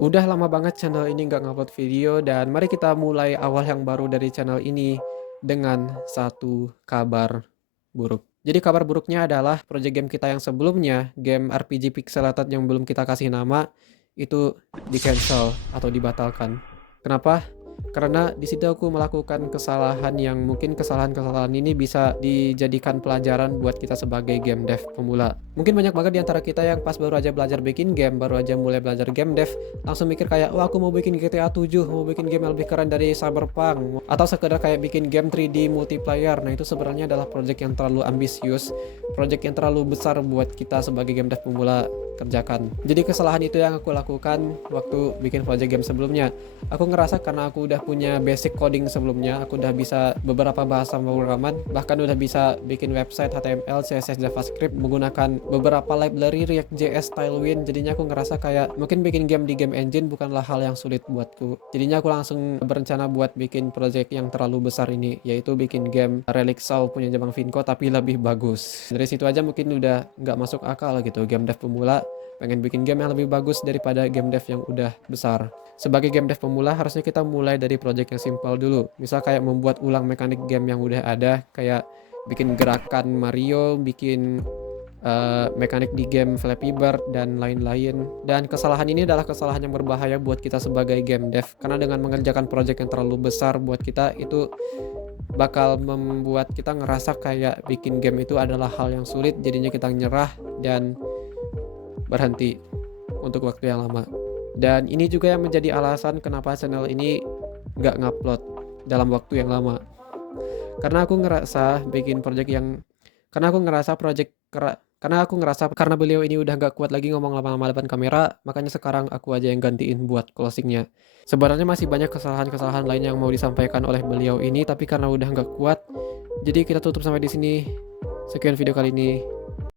Udah lama banget channel ini nggak ngupload video dan mari kita mulai awal yang baru dari channel ini dengan satu kabar buruk. Jadi kabar buruknya adalah project game kita yang sebelumnya, game RPG pixelated yang belum kita kasih nama, itu di-cancel atau dibatalkan. Kenapa? Karena di situ aku melakukan kesalahan yang mungkin kesalahan-kesalahan ini bisa dijadikan pelajaran buat kita sebagai game dev pemula. Mungkin banyak banget di antara kita yang pas baru aja belajar bikin game, baru aja mulai belajar game dev, langsung mikir kayak, wah aku mau bikin GTA 7, mau bikin game yang lebih keren dari Cyberpunk, atau sekedar kayak bikin game 3D multiplayer. Nah itu sebenarnya adalah project yang terlalu ambisius, project yang terlalu besar buat kita sebagai game dev pemula kerjakan. Jadi kesalahan itu yang aku lakukan waktu bikin project game sebelumnya. Aku ngerasa karena aku udah punya basic coding sebelumnya, aku udah bisa beberapa bahasa pemrograman, bahkan udah bisa bikin website HTML, CSS, JavaScript menggunakan beberapa library React.js, Tailwind. Jadinya aku ngerasa kayak mungkin bikin game di game engine bukanlah hal yang sulit buatku. Jadinya aku langsung berencana buat bikin project yang terlalu besar ini, yaitu bikin game Relic Soul punya Jepang Vinco tapi lebih bagus. Dari situ aja mungkin udah nggak masuk akal gitu, game dev pemula pengen bikin game yang lebih bagus daripada game dev yang udah besar. Sebagai game dev pemula harusnya kita mulai dari project yang simpel dulu. Misal kayak membuat ulang mekanik game yang udah ada, kayak bikin gerakan Mario, bikin mekanik di game Flappy Bird dan lain-lain. Dan kesalahan ini adalah kesalahan yang berbahaya buat kita sebagai game dev, karena dengan mengerjakan project yang terlalu besar buat kita itu bakal membuat kita ngerasa kayak bikin game itu adalah hal yang sulit, jadinya kita nyerah dan berhenti untuk waktu yang lama. Dan ini juga yang menjadi alasan kenapa channel ini nggak ngupload dalam waktu yang lama. Karena aku ngerasa bikin project yang karena aku ngerasa project karena aku ngerasa karena beliau ini udah nggak kuat lagi ngomong lama-lama depan kamera, makanya sekarang aku aja yang gantiin buat closingnya. Sebenarnya masih banyak kesalahan-kesalahan lain yang mau disampaikan oleh beliau ini, tapi karena udah nggak kuat, jadi kita tutup sampai di sini. Sekian video kali ini.